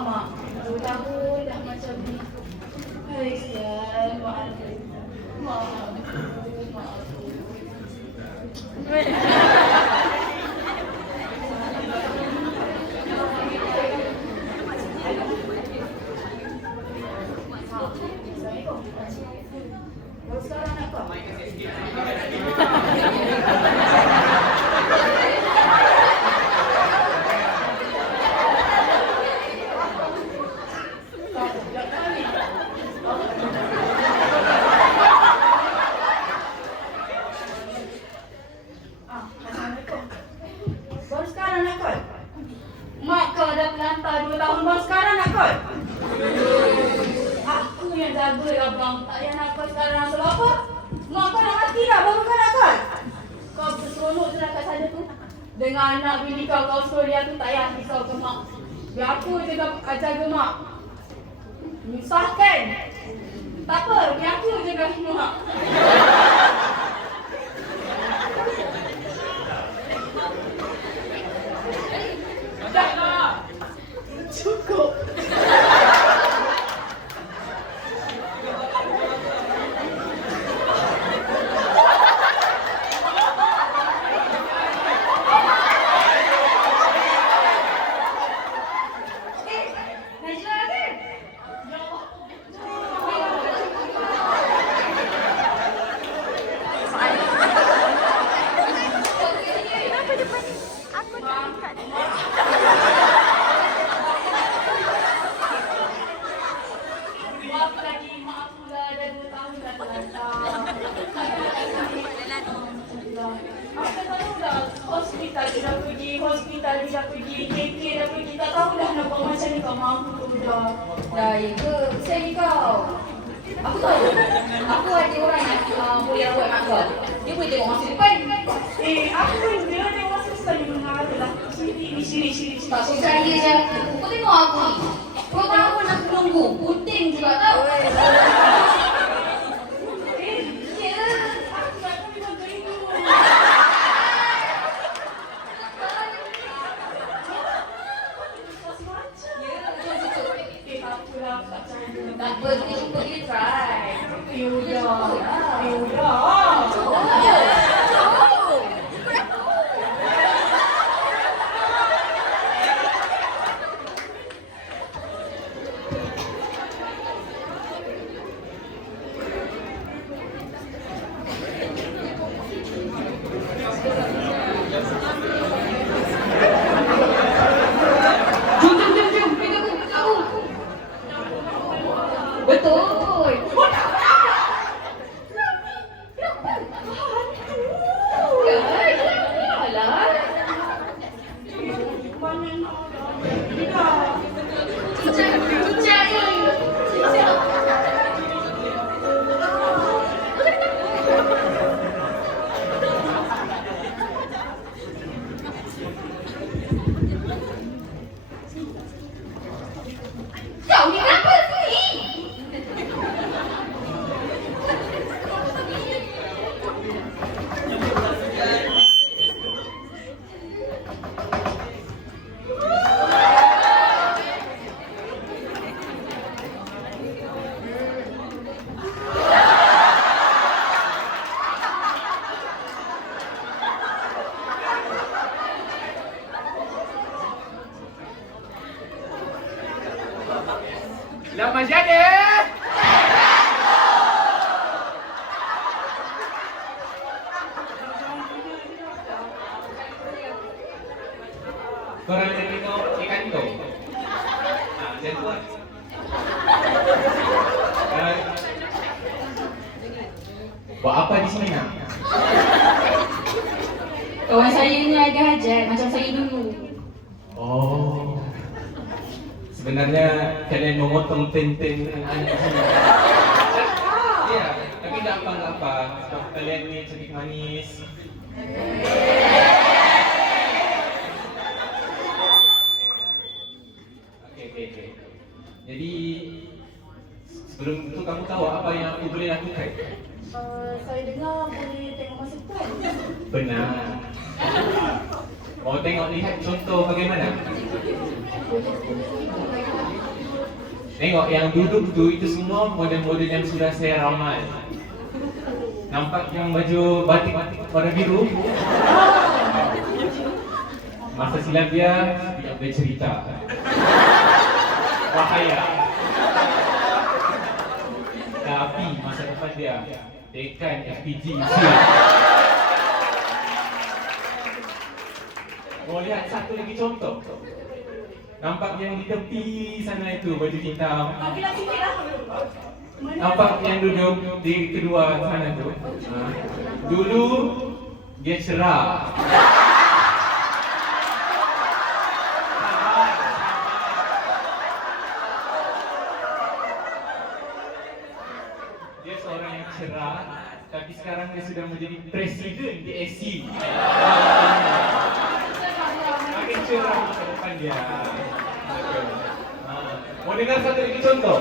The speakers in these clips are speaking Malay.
mak. 2 tahun dah macam ni. Kesian mak aku. Mak aku. Baru sekarang nak kau? Assalamualaikum. Baru sekarang nak call? Mak kau dah pelantar 2 tahun baru sekarang nak call? Aku yang jaga abang, tak payah nak call sekarang. Sebab apa? Mak kau dah mati dah, baru kau nak call? Kau berseronok je lah kat sana tu. Dengan anak bini kau, kau suruh dia tu tak payah risau ke mak. Biar aku jaga mak. Menyusahkan. Tak apa, biar aku jaga mak. Dah. Cukup. Hospital dia dah pergi, KK dah pergi, tak tahu dah nak buat macam ni kau mampu dah. Dah, ya ke? Saya ni kau. Aku tahu. Aku ada orang yang boleh rawat mak kau. Dia boleh tengok masa depan. Aku pun dia tengok masa depan dia mengarut lah. Siri. Tak percaya je. Kau tengok aku ni. Kau tahun aku nunggu. Puting juga tau. Tak apa, pergi try. Udah. Betul. Kau ni kenapa sini? Selamat jadi. Korang ada tengok ikan tu? Macam tu lah. Buat apa di sini nak? Kawan saya ni ada hajat macam saya dulu. Oh. Sebenarnya kalian memotong ten-ten anak saya. Ya, tapi tak apa. Sebab kalian ni cantik manis. Okey. Jadi sebelum itu kamu tahu apa yang aku boleh lakukan? Saya dengar boleh tengok masa depan. Benar. Mau tengok lihat contoh bagaimana? Tengok yang duduk tu, itu semua model-model yang sudah saya ramal. Nampak yang baju batik warna biru? Masa silam dia tidak boleh cerita. Bahaya. Tapi masa depan dia dekan FPG siap. Mau lihat satu lagi contoh? Nampak yang di tepi sana itu baju hitam. Nampak yang duduk di kedua sana tu. Dulu dia cerah. Dia seorang yang cerah, tapi sekarang dia sudah menjadi presiden di SC. Makin cerah masa depan dia. Mau dengar satu lagi contoh?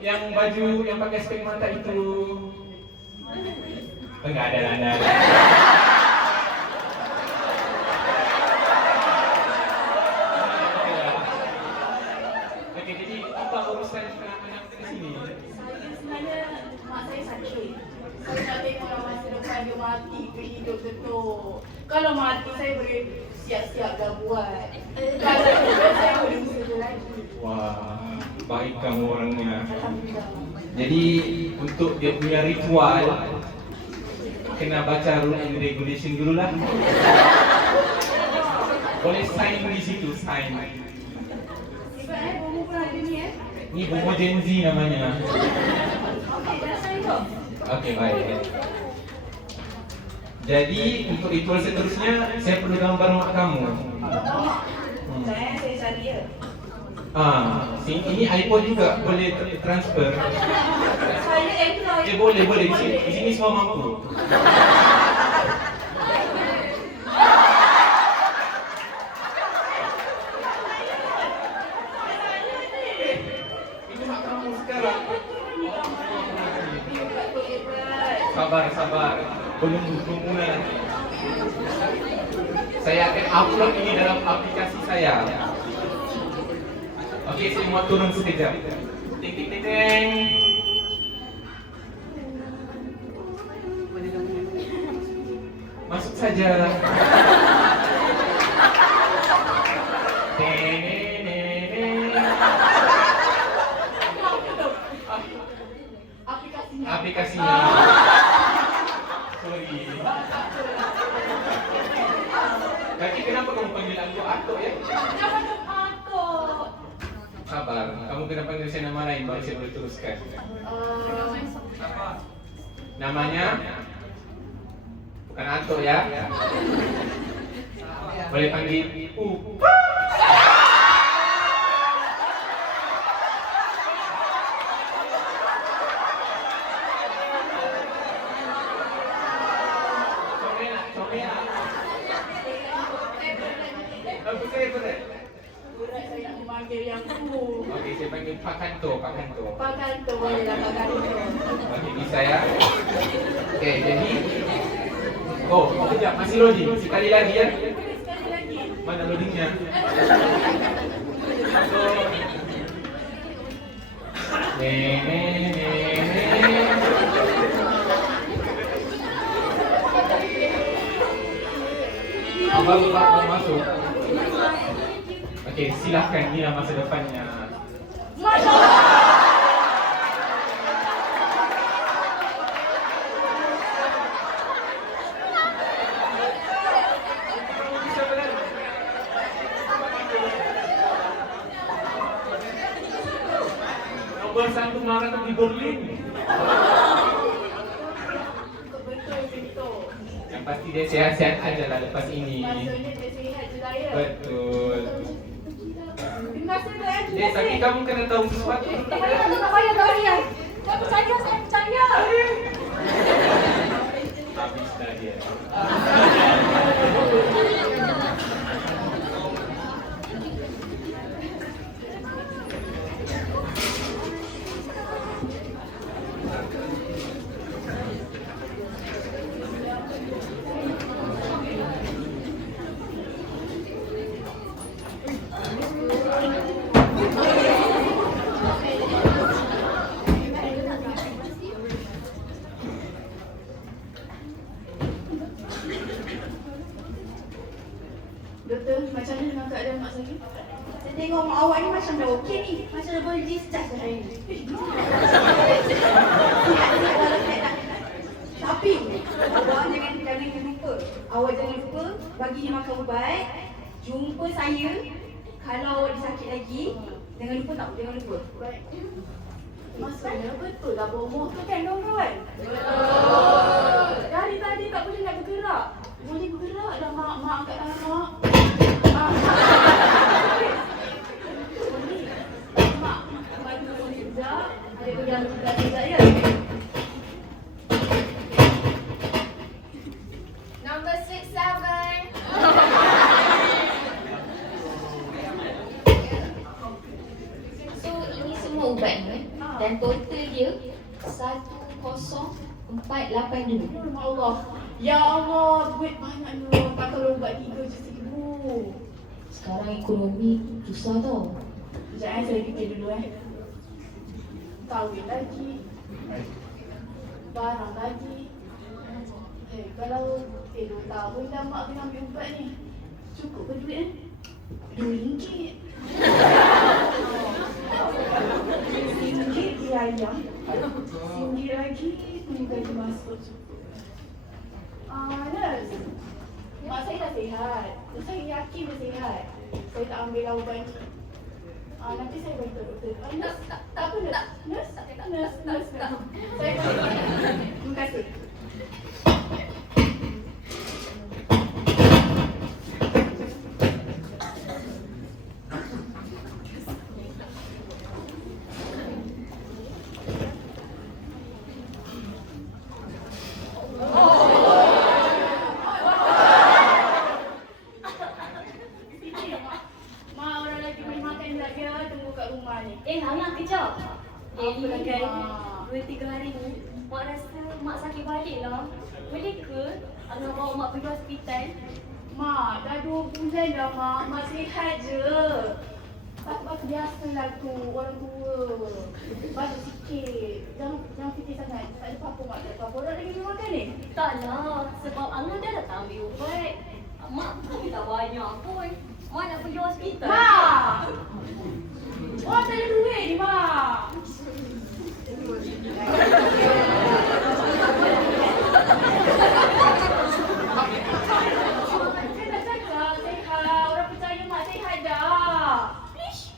Yang baju yang pakai spek mata itu enggak ada lana. Okey, jadi apa urusan anak-anak di sini? Sebenarnya mak saya sakit. Saya nak tengok orang masa depan dia mati ke hidup betul. Kalau mati saya boleh siap-siap dah buat. Kalau hidup saya boleh usaha lagi. Wah, baik kamu orangnya. Alhamdulillah. Jadi untuk dia punya ritual kena baca rule and regulation dulu lah. Boleh sign di situ, sign. Sebab bomo pun ada ni Ni Bomo Gen Z namanya. Okey, dah sign tu. Okey, baik. Jadi untuk ritual seterusnya saya perlu gambar mak kamu. Saya cari dia. Ini iPod juga boleh transfer. Saya Android. Boleh. Di sini semua mampu. Itu mak kamu sekarang. Sabar. Belum mula. Saya akan upload ini dalam aplikasi saya. Okey, saya mau turun sekejap. Ting. Masuk saja. Aplikasinya. Sorry. Tapi kenapa kamu panggil aku Atok ya? Jangan Atok. Sabar, kamu kena panggil saya nama lain baru saya boleh teruskan. Namanya bukan Atok ya. Boleh panggil Berat saya nak memanggil yang tu. Okey, saya panggil Pak Kanto. Pakan tu bolehlah pakan tu. Okey, bisa ya. Okey, jadi kejap, masih loading. Sekali lagi ya. Sekali lagi. Mana loadingnya? Baru masuk. Okey, silahkan, inilah masa depannya. Masya Allah. Bisa berlari. Nomor 1 maraton di Berlin. Betul. Yang pasti dia sehat-sehat aja lah lepas ini. Maksudnya dia sihat je saya. Betul. Terima kasih. Tapi kamu kena tahu sesuatu. Tak payah. Saya percaya. Habis dah dia. dah okey ni. Macam dah boleh discharge dah hari ni. Sihat. Tapi, awak jangan lupa. Awak jangan lupa bagi dia makan ubat. Jumpa saya. Kalau awak disakit lagi, jangan lupa tak? Jangan lupa. Baik. Maksudnya betul lah bawa motor kan kawan? Betul. Dari tadi tak boleh nak bergerak. Boleh bergerak dah mak angkat anak. Mak bantu sekejap. Ada pegang sekejap ya. Number 67. So ini semua ubat ni dan total dia 10,482. Allah. Ya Allah, duit banyaknya. Tak kalau ubat 3 je 1,000. Sekarang ekonomi susah tau. Sekejap saya fikir dulu Kahwin lagi. Barang lagi. Kalau 2 tahun dah mak kena ambil ubat ni. Cukup ke duit RM2. RM1 dia ayam. RM1 lagi ni gaji masuk cukup. Nurse. Mak saya dah sihat. Saya yakin dia sihat. Saya tak ambil lah ubat ni. Nanti saya beritahu doktor. Nurse, tak apa nurse? Nurse. Saya terima kasih. Alah kejap. Apa lagi, kan Mak? 2-3 hari ni mak rasa mak sakit balik lah. Boleh ke Angah bawa mak pergi hospital? Mak, dah 2 bulan dah mak. Mak sihat je. Tak biasalah tu orang tua. Batuk sikit. Jangan fikir sangat. Tak ada apa-apa mak. Tak ada apa-apa. Orang lagi boleh makan ni? Taklah, sebab Angah dah datang ambil ubat. Mak pun tak banyak pun. Mak nak pergi hospital. Mak! Orang tak ada duit ni mak. Saya dah cakap sihat. Orang percaya mak sihat dah. Please.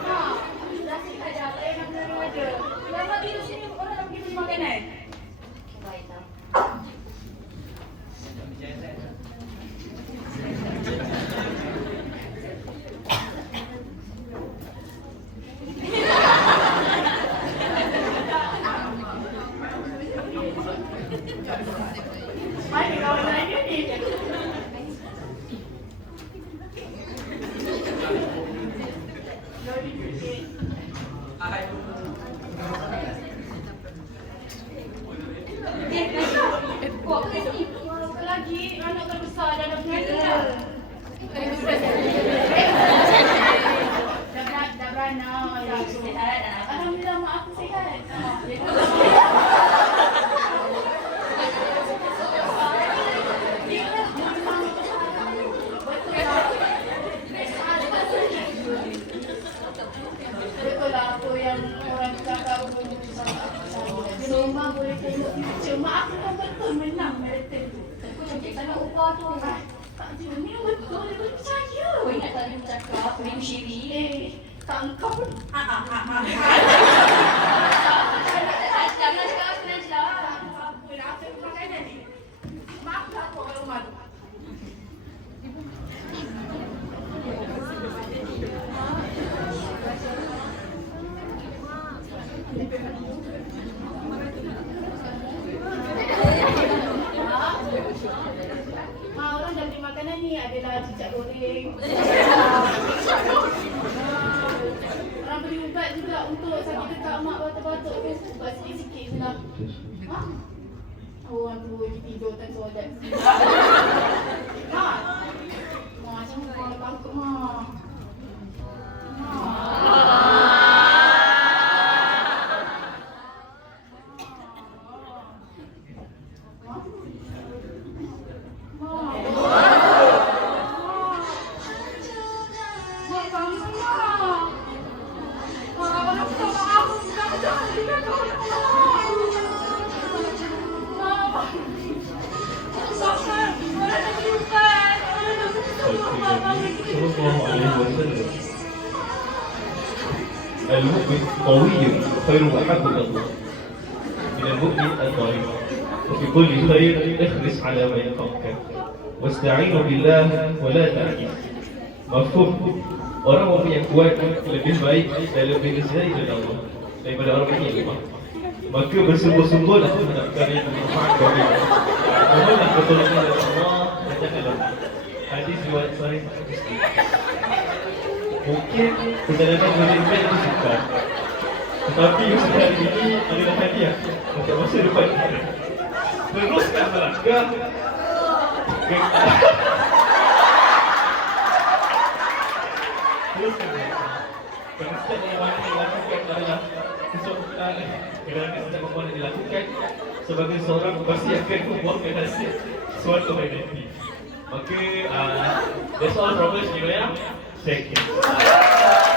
Mak, dah sihat dah. Tak payah nak menurut ada. Selamat duduk sini. Orang nak pergi beli makanan. Baiklah. Mana kawan saya ni? Lori sikit. Buat apa ni? Apa lagi? Anak dah besar dah ada pengantin dah. Dah beranak. Dah sihat. Alhamdulillah mak aku sihat. Betul lah apa yang orang cakap memang boleh tengok future. Mak aku kan betul menang marathon tu. Aku cantik sangat upah tu. Tak je, ni betul, dia boleh percaya. Kau ingat tadi aku cakap Rim Shiri? Tak engkau pun. Jangan cakap aku Najla. Apa lah, apa yang makanan ni? Maaf lah aku orang rumah tu. Mak, orang dah beli makanan ni adalah cicak goreng. Orang beli ubat juga untuk sakit dekat mak batuk-batuk tu. Ubat sikit-sikit je lah. Ha? Orang tua ni tidur tak solat. Mak! Mak, macam mana takut mak? sallallahu alaihi wasallam. Al-mu'min qawiyyun khairun wa habbu ila Allah min al-mu'min al-dhaif. Wa fi kulli khair ikhlis ala ma yanfa'uka wasta'inu billah wa la ta'jis. Mafhum, orang yang kuat lebih baik dan lebih rezeki dari Allah daripada orang yang lemah. Maka bersungguh-sungguhlah nak perkara yang bermanfaat bagi Allah. Mohonlah pertolongan dari Allah dan janganlah. Hadis riwayat Sahih Muslim. Mungkin perjalanan menyebabkan itu sukar, tetapi hari ini adalah hadiah untuk masa depan kita. Teruskan melangkah teruskan melangkah. Kerana setiap amalan yang dilakukan adalah sesuatu kerana setiap amalan yang dilakukan sebagai seorang pasti akan membuahkan hasil suatu hari nanti. Maka that's all from us, Thank you.